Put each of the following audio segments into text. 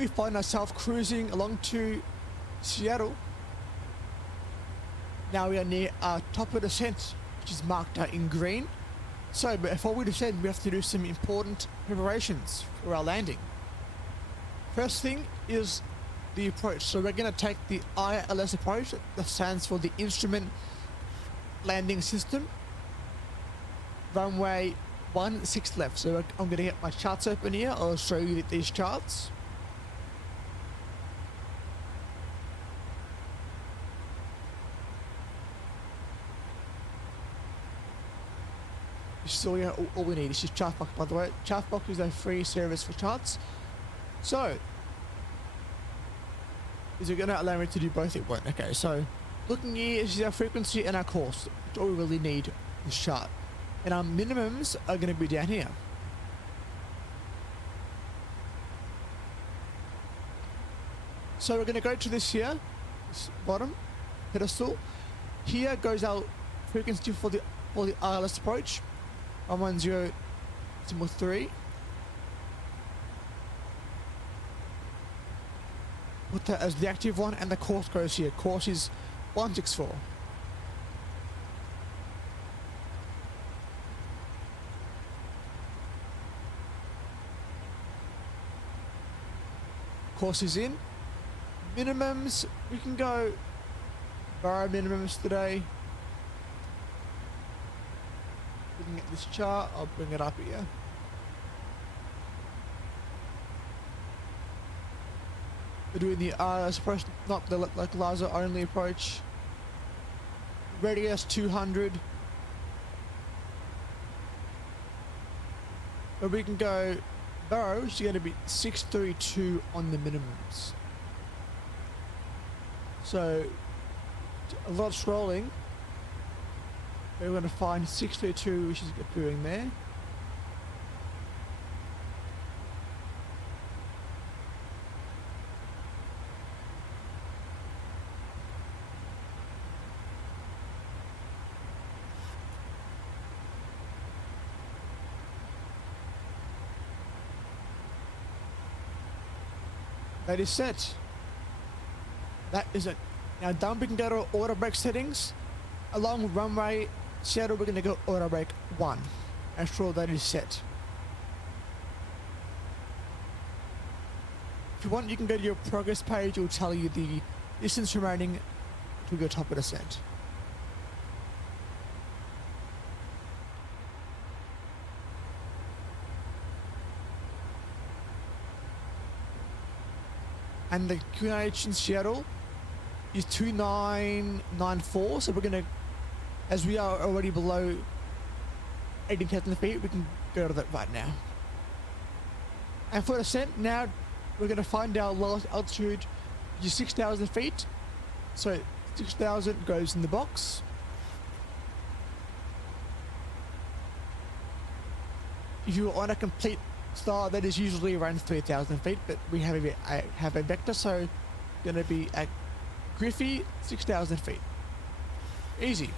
we find ourselves cruising along to Seattle. Now we are near our top of descent, which is marked out in green. So before we descend, we have to do some important preparations for our landing. First thing is the approach. So we're going to take the ILS approach, that stands for the Instrument Landing System. Runway 16 left. So I'm going to get my charts open here. I'll show you these charts. So yeah, all we need is just Chartbox, by the way. Chartbox is a free service for charts. So is it going to allow me to do both? It won't. Okay, so looking here, this is our frequency and our course. That's all we really need, this chart. And our minimums are going to be down here. So we're going to go to this here, this bottom pedestal. Here goes our frequency for the ILS approach. 110.3. Put that as the active one, and the course goes here. Course is 164. Course is in. Minimums, we can go borrow minimums today. Looking at this chart, I'll bring it up here. We're doing the ILS approach, not the like laser only approach. Radius 200. But we can go barrow, which is going to be 632 on the minimums. So a lot of scrolling. We're going to find 632, which is appearing there. That is set. That is it. Now down we can go to auto brake settings. Along runway Seattle, we're going to go auto brake 1. Ensure that is set. If you want, you can go to your progress page. It will tell you the distance remaining to your top of descent. And the QNH in Seattle is 2994, so we're going to, as we are already below 18,000 feet, we can go to that right now. And for descent, now we're going to find our lowest altitude, which is 6,000 feet. So 6,000 goes in the box. If you want a complete star, that is usually around 3,000 feet, but we have a vector, so going to be at Griffey 6,000 feet. Easy.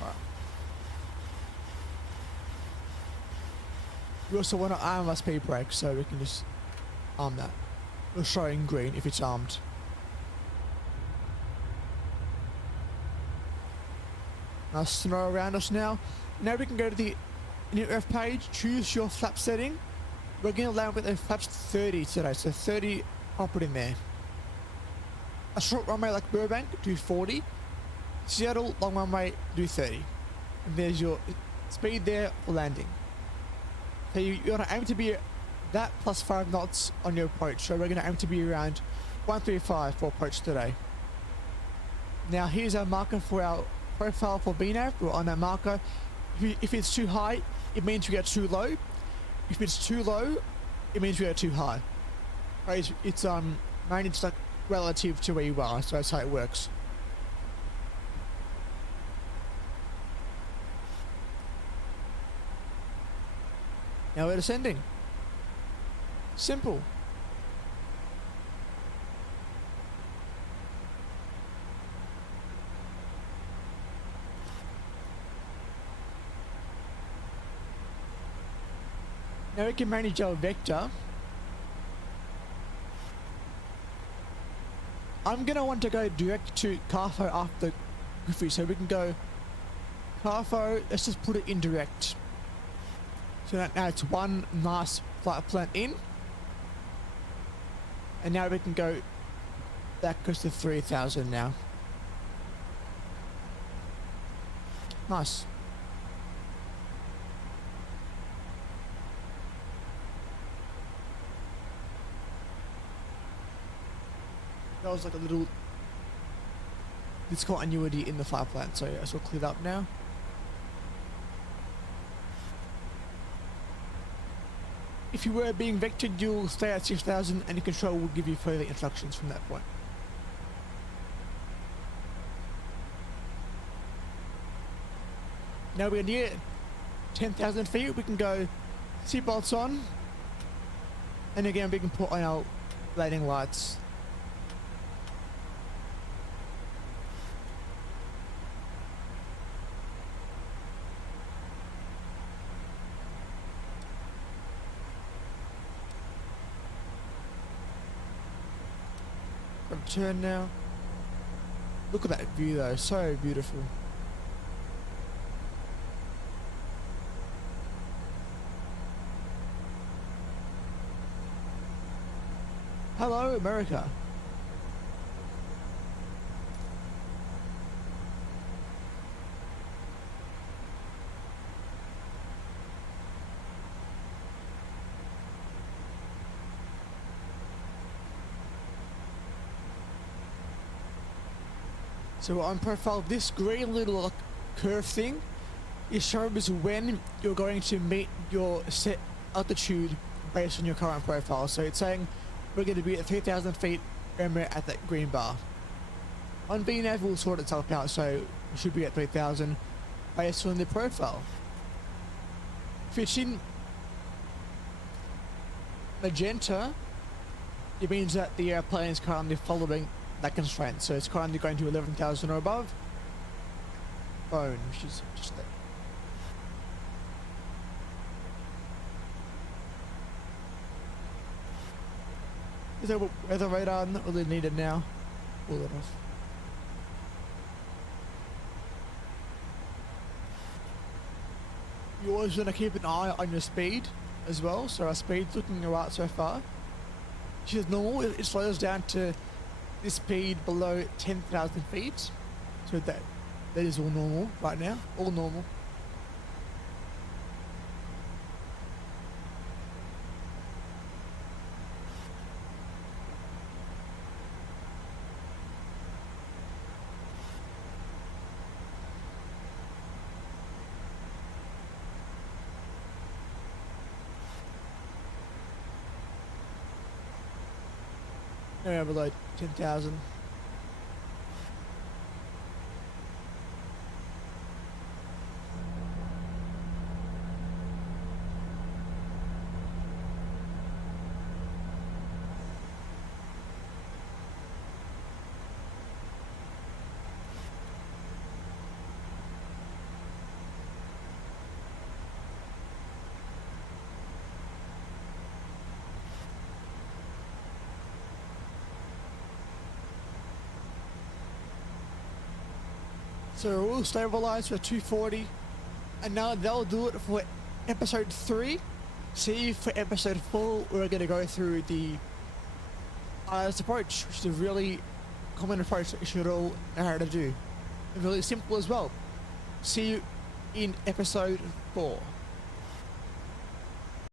Right. We also want to arm our speed brake, so we can just arm that. It'll show in green if it's armed. Now snow around us now. Now we can go to the inner earth page, choose your flap setting. We're going to allow with a flaps 30 today, so 30, I'll put in there. A short runway like Burbank, do 40. Seattle, long runway, do 30. And there's your speed there for landing. So you want to aim to be that plus 5 knots on your approach. So we're going to aim to be around 135 for approach today. Now here's our marker for our profile for VNAV. We're on that marker. If it's too high, it means we get too low. If it's too low, it means we go too high. Right? It's mainly just like relative to where you are, so that's how it works. Now we're descending. Simple. Now we can manage our vector. I'm gonna want to go direct to CARFO after Goofy, so we can go CARFO. Let's just put it in direct. So that now it's one nice flight plan in, and now we can go. That goes to 3,000 now. Nice. That was like a little discontinuity in the flight plan, so yeah, it's all cleared up now. If you were being vectored, you'll stay at 6,000 and the control will give you further instructions from that point. Now we're near 10,000 feet, we can go seatbelts on, and again we can put on our landing lights. Turn now. Look at that view though, so beautiful. Hello, America. So on profile, this green little curve thing, it shows when you're going to meet your set altitude based on your current profile. So it's saying we're going to be at 3,000 feet and we're at that green bar. On VNav will sort itself out, so we should be at 3,000 based on the profile. If it's in magenta, it means that the airplane is currently following that constraint, so it's currently going to 11,000 or above. Bone, which is just there. Is there weather radar? Not really needed now. Pull it off. You always want to keep an eye on your speed as well. So our speed's looking alright so far. Which is normal. It slows down to the speed below 10,000 feet. So that is all normal right now. All normal. Yeah, below 10,000. So we'll stabilize for 240, and now they'll do it for episode 3. See, for episode 4, we're going to go through the IS approach, which is a really common approach that you should all know how to do. And really simple as well. See you in episode 4.